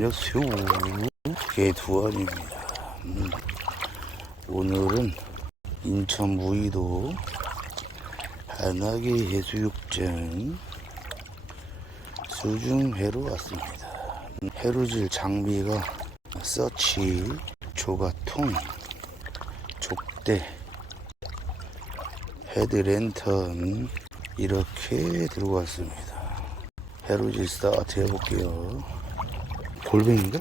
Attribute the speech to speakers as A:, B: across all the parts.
A: 안녕하세요. 개두원입니다. 음, 오늘은 인천 무의도 한나기 해수욕장 수중회로 왔습니다. 음, 해루질 장비가 서치, 조가통, 족대, 헤드랜턴 이렇게 들고 왔습니다. 해루질 스타트 해볼게요. 골뱅인가?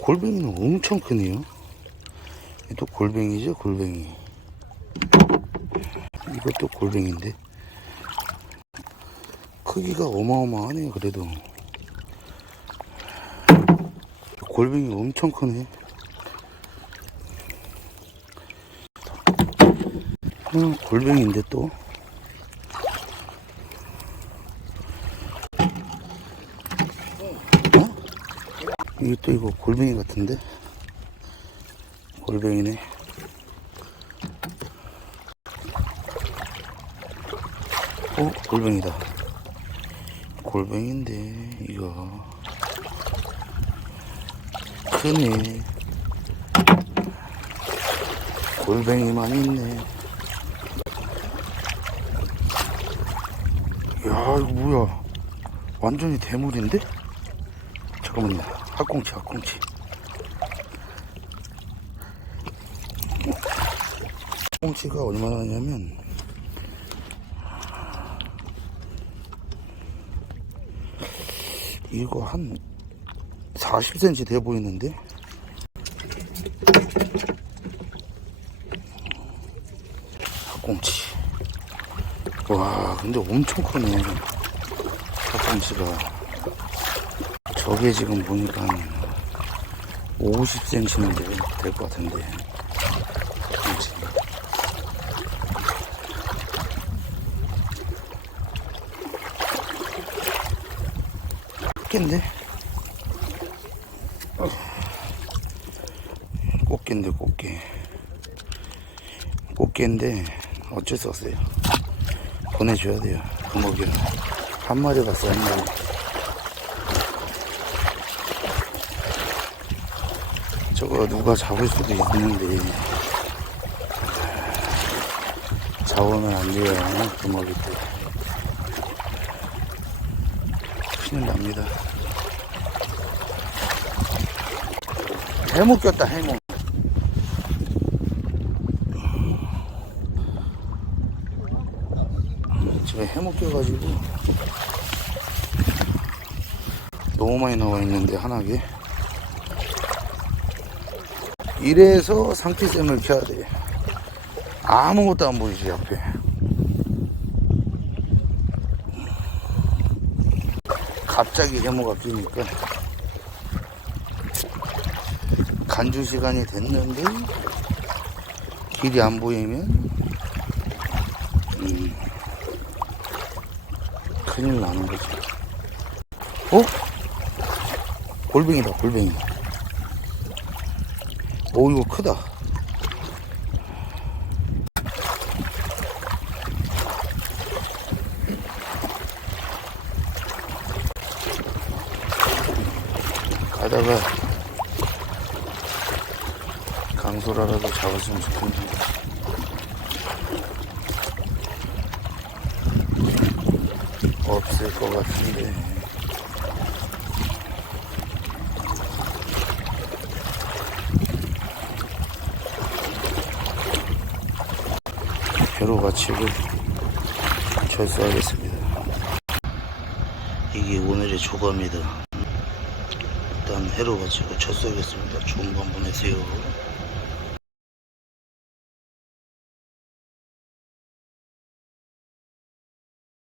A: 골뱅이는 엄청 크네요. 이또 골뱅이죠, 골뱅이. 이것도 골뱅인데. 크기가 어마어마하네, 그래도. 골뱅이 엄청 크네. 음, 골뱅인데 또. 이게 또 이거 골뱅이 같은데? 골뱅이네. 어, 골뱅이다. 골뱅인데, 이거. 크네. 골뱅이만 있네. 야, 이거 뭐야. 완전히 대물인데? 잠깐만요. 학꽁치, 학꽁치. 학꽁치가 얼마나냐면, 이거 한 40cm 돼 보이는데? 학꽁치. 와, 근데 엄청 크네. 학꽁치가. 저게 지금 보니까 한 50cm는 될 것 같은데. 그렇지. 꽃게인데? 어. 꽃게인데, 꽃게. 꽃게인데, 어쩔 수 없어요. 보내줘야 돼요. 금목이랑. 한 마리 봤어, 한 마리. 저거 누가 잡을 수도 있는데. 잡으면 안 돼요 금어기 때 큰일 납니다. 해묵 꼈다 해묵 집에 해묵 껴가지고. 너무 많이 나와 있는데 하나게 이래서 상키쌤을 켜야 돼. 아무것도 안 보이지, 앞에. 갑자기 해모가 끼니까. 간주 시간이 됐는데, 길이 안 보이면, 음, 큰일 나는 거지. 어? 골뱅이다, 골뱅이. 오 이거 크다. 가다가 강소라라도 잡았으면 좋겠는데 없을 것 같은데 회로 받치고 철수하겠습니다. 이게 오늘의 조과입니다. 일단 회로 받치고 철수하겠습니다. 좋은 밤 보내세요.